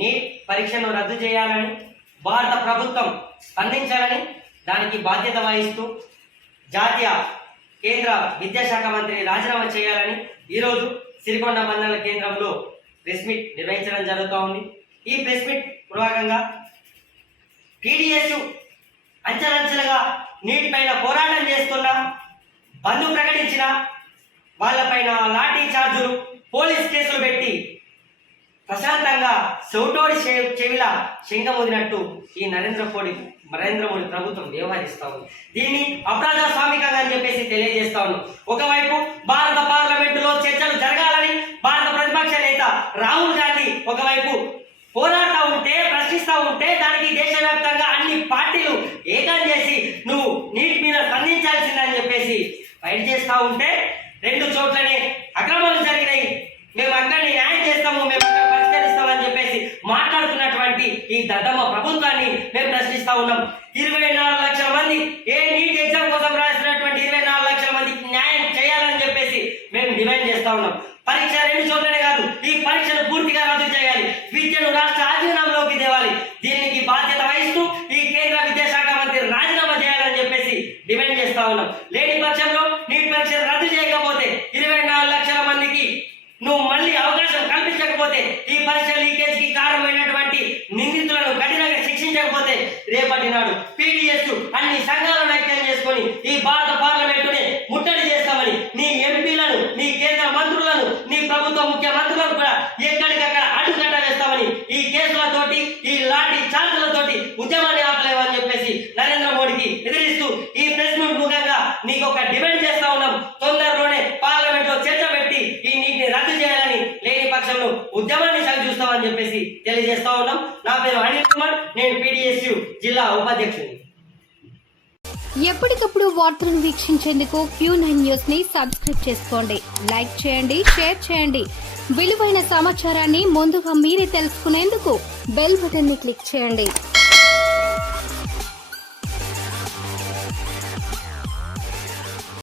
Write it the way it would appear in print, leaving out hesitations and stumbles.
Neat పరీక్షను రద్దు చేయాలని భారత ప్రభుత్వం స్పందించాలని దానికి బాధ్యత వహిస్తూ జాతీయ కేంద్ర విద్యాశాఖ మంత్రి రాజీనామా చేయాలని ఈరోజు సిరికొండ మండల కేంద్రంలో ప్రెస్ మీట్ నిర్వహించడం జరుగుతూ ఉంది. ఈ ప్రెస్ మీట్ పూర్వకంగా టీడీఎస్ అంచెలంచెలుగా నీట్ పైన పోరాటం చేస్తున్న బంధు ప్రకటించిన వాళ్ళపైన లాఠీ చార్జులు పోలీస్ కేసులు పెట్టి ప్రశాంతంగా చెవిటోడి చెవిల శంఖముదినట్టు ఈ నరేంద్ర మోడీ ప్రభుత్వం వ్యవహరిస్తా ఉంది. దీన్ని అప్రజాస్వామికంగా అని చెప్పేసి తెలియజేస్తా ఉన్నాం. ఒకవైపు భారత పార్లమెంటులో చర్చలు జరగాలని భారత ప్రతిపక్ష నేత రాహుల్ గాంధీ ఒకవైపు పోరాడుతూ ఉంటే, ప్రశ్నిస్తూ ఉంటే దానికి దేశవ్యాప్తంగా అన్ని పార్టీలు ఏకం చేసి నువ్వు నీట్ మీద స్పందించాల్సిందని చెప్పేసి ఫైట్ చేస్తూ ఉంటే, రెండు చోట్లనే అక్రమాలు జరిగినాయి, మేము అక్కడిని న్యాయం చేస్తాము, మేము అక్కడ పరిష్కరిస్తామని చెప్పేసి మాట్లాడుతున్నటువంటి ఈ దద్దమ్మ ప్రభుత్వాన్ని మేము ప్రశ్నిస్తా ఉన్నాం. 24 లక్షల మంది నీట్ ఎగ్జామ్ కోసం రాసినటువంటి 24 లక్షల మందికి న్యాయం చేయాలని చెప్పేసి మేము డిమాండ్ చేస్తా ఉన్నాం. పరీక్ష రెండు చోట్లనే కాదు, ఈ పరీక్షను పూర్తిగా రద్దు చేయాలి, విద్యను రాష్ట్ర ఆధీనంలోకి తేవాలి. దీనికి బాధ్యత వహిస్తూ ఈ కేంద్ర విద్యాశాఖ మంత్రి రాజీనామా చేయాలని చెప్పేసి డిమాండ్ చేస్తా ఉన్నాం. లేని పక్షంలో నీట్ పరీక్షను రద్దు చేయకపోతే 24 లక్షల మందికి నువ్వు మళ్ళీ అవకాశం కల్పించకపోతే, ఈ పరీక్ష లీకేజ్కి కారణమైనటువంటి నిందితులను కఠినంగా శిక్షించకపోతే రేపటి నాడు పీడీఎస్ అన్ని సంఘాలను ఐక్యం చేసుకొని ఈ భారత పార్లమెంటునే ముట్టడి చేస్తామని నీ ఎంపీలను, నీ కేంద్ర మంత్రులను, నీ ప్రభుత్వ ముఖ్యమంత్రులను కూడా ఎక్కడికక్కడ అడ్డుకట్ట వేస్తామని ఈ కేసులతోటి, ఈ లాఠీ చార్జులతోటి ఉద్యమాన్ని ఆపలేమని చెప్పేసి నరేంద్ర మోడీకి ఎదిరిస్తూ ఈ ప్రెస్ మీట్ ముఖంగా నీకు ఒక డిమాండ్ చేస్తా ఉన్నాం. తొందరలోనే పార్లమెంట్ లో చర్చ పెట్టి ఈ నీటిని రద్దు చేయాలని, లేని పక్షంలో ఉద్యమాన్ని చూస్తామని చెప్పేసి తెలియజేస్తా ఉన్నాం. నా పేరు అనిల్ కుమార్, నేను పీడీఎస్ జిల్లా ఉపాధ్యక్షుడిని. ఎప్పటికప్పుడు వార్తలను వీక్షించేందుకు Q9 న్యూస్ ని సబ్స్క్రైబ్ చేసుకోండి, లైక్ చేయండి, షేర్ చేయండి. విలువైన సమాచారాన్ని ముందుగా మీరే తెలుసుకునేందుకు బెల్ బటన్ ని క్లిక్ చేయండి.